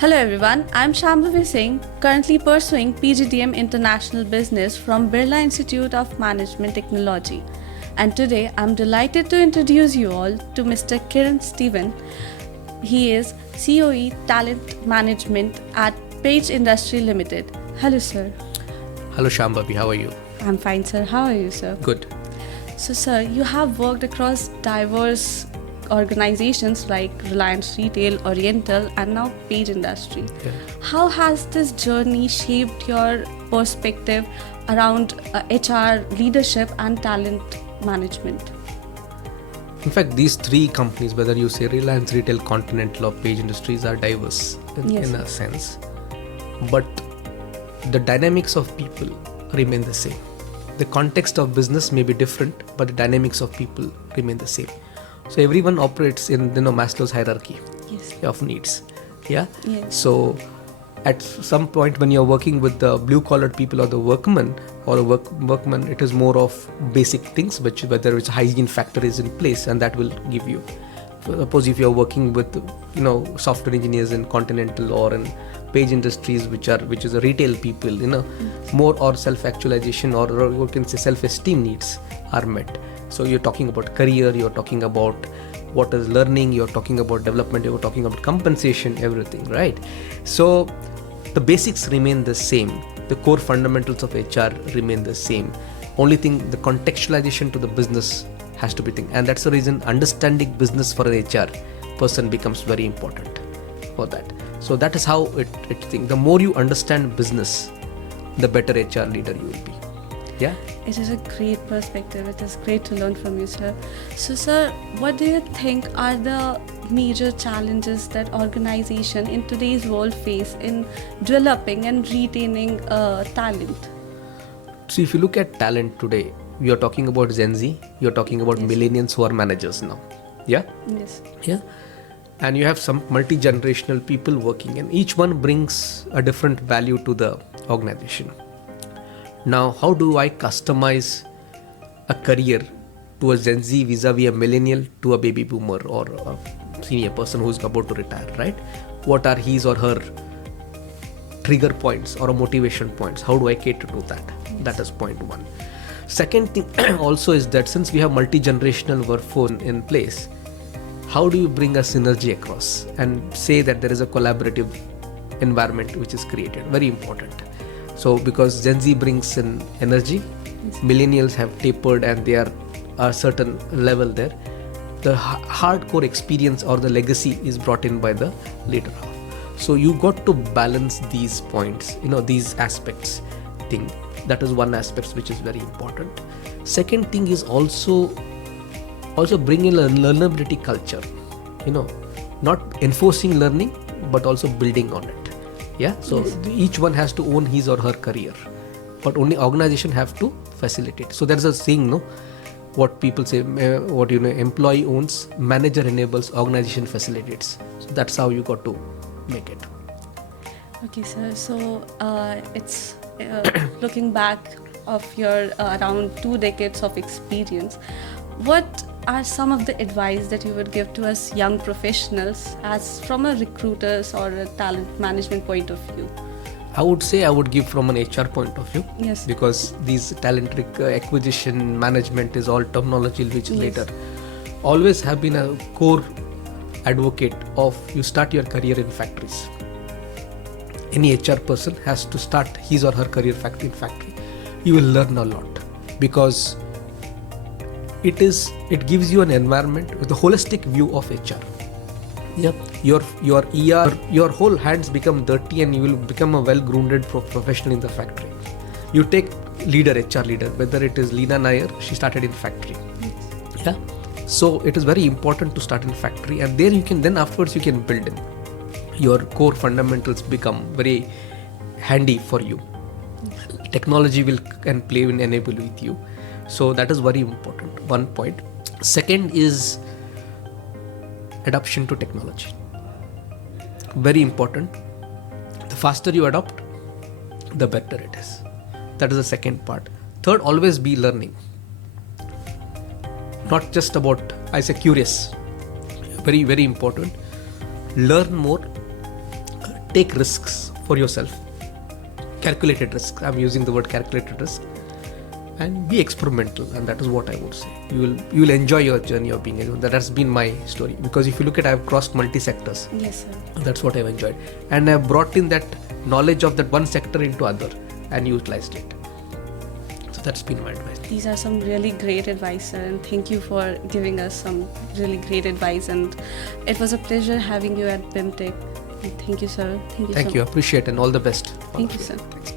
Hello everyone, I'm Shambhavi Singh, currently pursuing PGDM International Business from Birla Institute of Management Technology. And today I'm delighted to introduce you all to Mr. Kiran Steven. He is COE Talent Management at Page Industry Limited. Hello sir. Hello Shambhavi, how are you? I'm fine sir, how are you sir? Good. So sir, you have worked across diverse organizations like Reliance Retail, Oriental and now Page Industry. Yeah. How has this journey shaped your perspective around HR leadership and talent management? In fact, these three companies, whether you say Reliance Retail, Continental or Page Industries, are diverse in a sense. But the dynamics of people remain the same. The context of business may be different, but the dynamics of people remain the same. So everyone operates in Maslow's hierarchy of needs. Yeah. Yes. So at some point when you're working with the blue collar people or the workman or a workman, it is more of basic things, whether it's hygiene factor is in place, and that will give you. Suppose if you're working with software engineers in Continental or in Page Industries, which is a retail people, more or self-actualization or you can say self-esteem needs are met. So you're talking about career, you're talking about what is learning, you're talking about development, you're talking about compensation, everything, right? So the basics remain the same. The core fundamentals of HR remain the same. Only thing, the contextualization to the business has to be thing. And that's the reason understanding business for an HR person becomes very important for that. So that is how it thing. The more you understand business, the better HR leader you will be. Yeah. It is a great perspective. It is great to learn from you, sir. So, sir, what do you think are the major challenges that organization in today's world face in developing and retaining talent? So, if you look at talent today, we are talking about Gen Z. You're talking about millennials who are managers now. Yeah. Yes. Yeah. And you have some multi-generational people working, and each one brings a different value to the organization. Now, how do I customize a career to a Gen Z vis-a-vis a millennial to a baby boomer or a senior person who's about to retire, right? What are his or her trigger points or motivation points? How do I cater to that? Yes. That is point one. Second thing also is that since we have multi-generational workforce in place, how do you bring a synergy across and say that there is a collaborative environment which is created? Very important. So because Gen Z brings in energy, millennials have tapered and they are a certain level there. The hardcore experience or the legacy is brought in by the later half. So you got to balance these points, these aspects thing. That is one aspect which is very important. Second thing is also bring in a learnability culture, not enforcing learning, but also building on it. Yeah, so each one has to own his or her career, but only organization have to facilitate. So there's a saying, what people say, employee owns, manager enables, organization facilitates. So that's how you got to make it. Okay, sir. So it's looking back of your around 2 decades of experience. What are some of the advice that you would give to us young professionals as from a recruiter's or a talent management point of view? I would say I would give from an HR point of view. Yes. Because these talent acquisition management is all terminology which later. Always have been a core advocate of you start your career in factories. Any HR person has to start his or her career in factory. You will learn a lot because it gives you an environment with a holistic view of HR. Yeah, your ER, your whole hands become dirty and you will become a well-grounded professional in the factory. You take HR leader, whether it is Leena Nair, she started in factory. Yeah, so it is very important to start in factory, and there then afterwards you can build in. Your core fundamentals become very handy for you. Technology can play and enable with you. So that is very important, one point. Second is adoption to technology. Very important. The faster you adopt, the better it is. That is the second part. Third, always be learning. Not just about, I say curious. Very, very important. Learn more. take risks for yourself, calculated risks. I'm using the word calculated risk, and be experimental, and that is what I would say. You will enjoy your journey of being that has been my story, because if you look at, I've crossed multi sectors. Yes, sir. That's what I've enjoyed, and I've brought in that knowledge of that one sector into other and utilized it. So that's been my advice. These are some really great advice, sir, and thank you for giving us some really great advice. And it was a pleasure having you at BIMTECH. Thank you, sir. Thank you. Thank you. Appreciate, and all the best. Thank you, sir. Thanks.